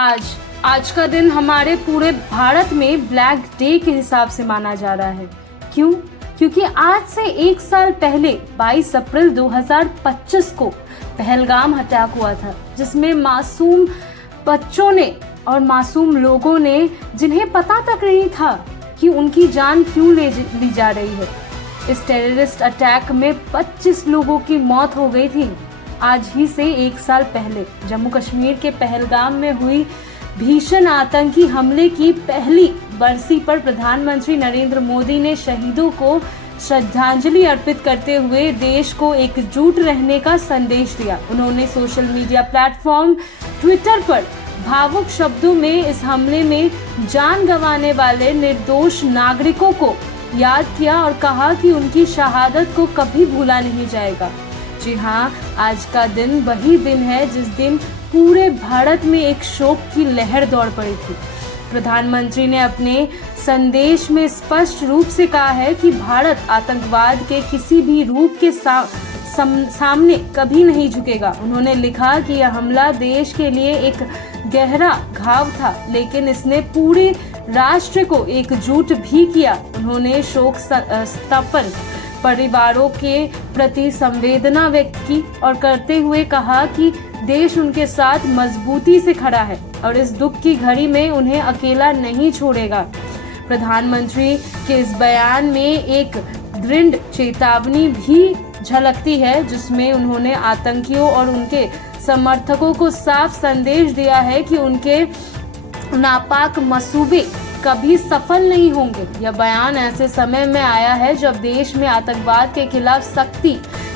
आज का दिन हमारे पूरे भारत में ब्लैक डे के हिसाब से माना जा रहा है। क्यों? क्योंकि आज से एक साल पहले 22 अप्रैल 2025 को पहलगाम अटैक हुआ था, जिसमें मासूम बच्चों ने और मासूम लोगों ने, जिन्हें पता तक नहीं था कि उनकी जान क्यों ली जा रही है। इस टेररिस्ट अटैक में 25 लोगों की मौत हो गई थी। आज ही से एक साल पहले जम्मू कश्मीर के पहलगाम में हुई भीषण आतंकी हमले की पहली बरसी पर प्रधानमंत्री नरेंद्र मोदी ने शहीदों को श्रद्धांजलि अर्पित करते हुए देश को एकजुट रहने का संदेश दिया। उन्होंने सोशल मीडिया प्लेटफॉर्म ट्विटर पर भावुक शब्दों में इस हमले में जान गंवाने वाले निर्दोष नागरिकों को याद किया और कहा कि उनकी शहादत को कभी भूला नहीं जाएगा। जी हाँ, आज का दिन वही दिन है जिस दिन पूरे भारत में एक शोक की लहर दौड़ पड़ी थी। प्रधानमंत्री ने अपने संदेश में स्पष्ट रूप से कहा है कि भारत आतंकवाद के किसी भी रूप के सामने कभी नहीं झुकेगा। उन्होंने लिखा कि यह हमला देश के लिए एक गहरा घाव था, लेकिन इसने पूरे राष्ट्र को एकजुट भी किया। उन्होंने शोक संतप्त परिवारों के प्रति संवेदना व्यक्त की और करते हुए कहा कि देश उनके साथ मजबूती से खड़ा है और इस दुख की घड़ी में उन्हें अकेला नहीं छोड़ेगा। प्रधानमंत्री के इस बयान में एक दृढ़ चेतावनी भी झलकती है, जिसमें उन्होंने आतंकियों और उनके समर्थकों को साफ संदेश दिया है कि उनके नापाक मंसूबे कभी सफल नहीं होंगे। यह बयान ऐसे समय में आया है जब देश में आतंकवाद के खिलाफ सख्ती,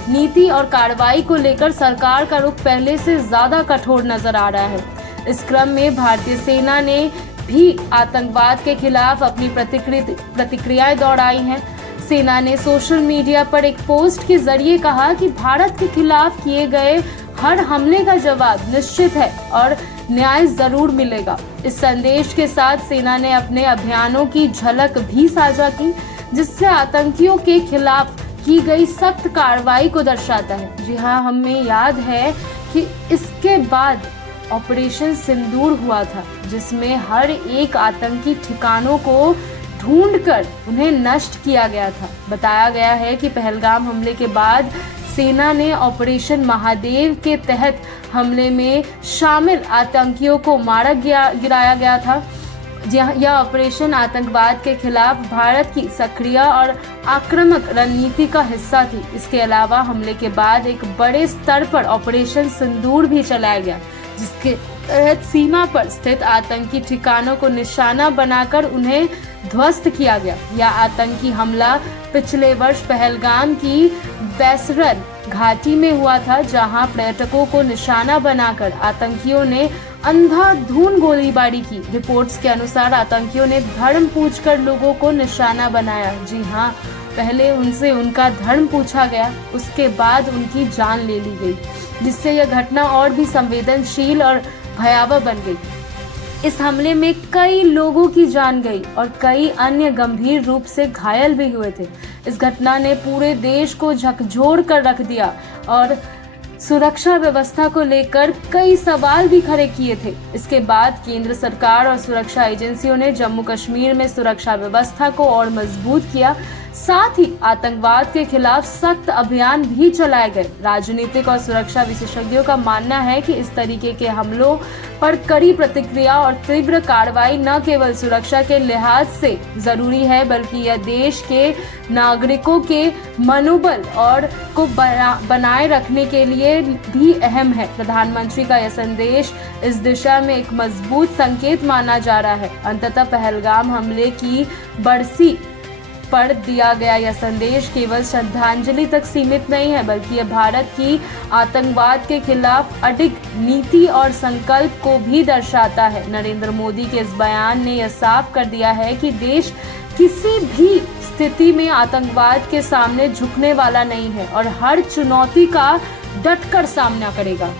नीति और कार्रवाई को लेकर सरकार का रुख पहले से ज्यादा कठोर नजर आ रहा है। इस क्रम में भारतीय सेना ने भी आतंकवाद के खिलाफ अपनी प्रतिक्रियाएं दौड़ाई हैं। सेना ने सोशल मीडिया पर एक पोस्ट के जरिए कहा कि भारत के खिलाफ किए गए हर हमले का जवाब निश्चित है और न्याय जरूर मिलेगा। इस संदेश के साथ सेना ने अपने अभियानों की झलक भी साझा की, जिससे आतंकियों के खिलाफ की गई सख्त कार्रवाई को दर्शाता है। जी हाँ, हमें याद है कि इसके बाद ऑपरेशन सिंदूर हुआ था, जिसमें हर एक आतंकी ठिकानों को ढूंढकर उन्हें नष्ट किया गया था। बताया गया है कि पहलगाम हमले के बाद सेना ने ऑपरेशन महादेव के तहत हमले में शामिल आतंकियों को गिराया गया था। यह ऑपरेशन आतंकवाद के खिलाफ भारत की सक्रिय और आक्रामक रणनीति का हिस्सा थी। इसके अलावा हमले के बाद एक बड़े स्तर पर ऑपरेशन सिंदूर भी चलाया गया, जिसके तहत सीमा पर स्थित आतंकी ठिकानों को निशाना बनाकर उन्हें ध्वस्त किया गया। यह आतंकी हमला पिछले वर्ष पहलगाम की बैसरन घाटी में हुआ था, जहां पर्यटकों को निशाना बनाकर आतंकियों ने अंधाधुंध गोलीबारी की। रिपोर्ट्स के अनुसार आतंकियों ने धर्म पूछकर लोगों को निशाना बनाया। जी हाँ, पहले उनसे उनका धर्म पूछा गया, उसके बाद उनकी जान ले ली गई, जिससे यह घटना और भी संवेदनशील और भयावह बन गई। इस हमले में कई लोगों की जान गई और कई अन्य गंभीर रूप से घायल भी हुए थे। इस घटना ने पूरे देश को झकझोर कर रख दिया और सुरक्षा व्यवस्था को लेकर कई सवाल भी खड़े किए थे। इसके बाद केंद्र सरकार और सुरक्षा एजेंसियों ने जम्मू कश्मीर में सुरक्षा व्यवस्था को और मजबूत किया। साथ ही आतंकवाद के खिलाफ सख्त अभियान भी चलाए गए। राजनीतिक और सुरक्षा विशेषज्ञों का मानना है कि इस तरीके के हमलों पर कड़ी प्रतिक्रिया और तीव्र कार्रवाई न केवल सुरक्षा के लिहाज से जरूरी है, बल्कि यह देश के नागरिकों के मनोबल और को बनाए रखने के लिए भी अहम है। प्रधानमंत्री का यह संदेश इस दिशा में एक मजबूत संकेत माना जा रहा है। अंततः पहलगाम हमले की बरसी पर दिया गया यह संदेश केवल श्रद्धांजलि तक सीमित नहीं है, बल्कि यह भारत की आतंकवाद के खिलाफ अडिग नीति और संकल्प को भी दर्शाता है। नरेंद्र मोदी के इस बयान ने यह साफ कर दिया है कि देश किसी भी स्थिति में आतंकवाद के सामने झुकने वाला नहीं है और हर चुनौती का डटकर सामना करेगा।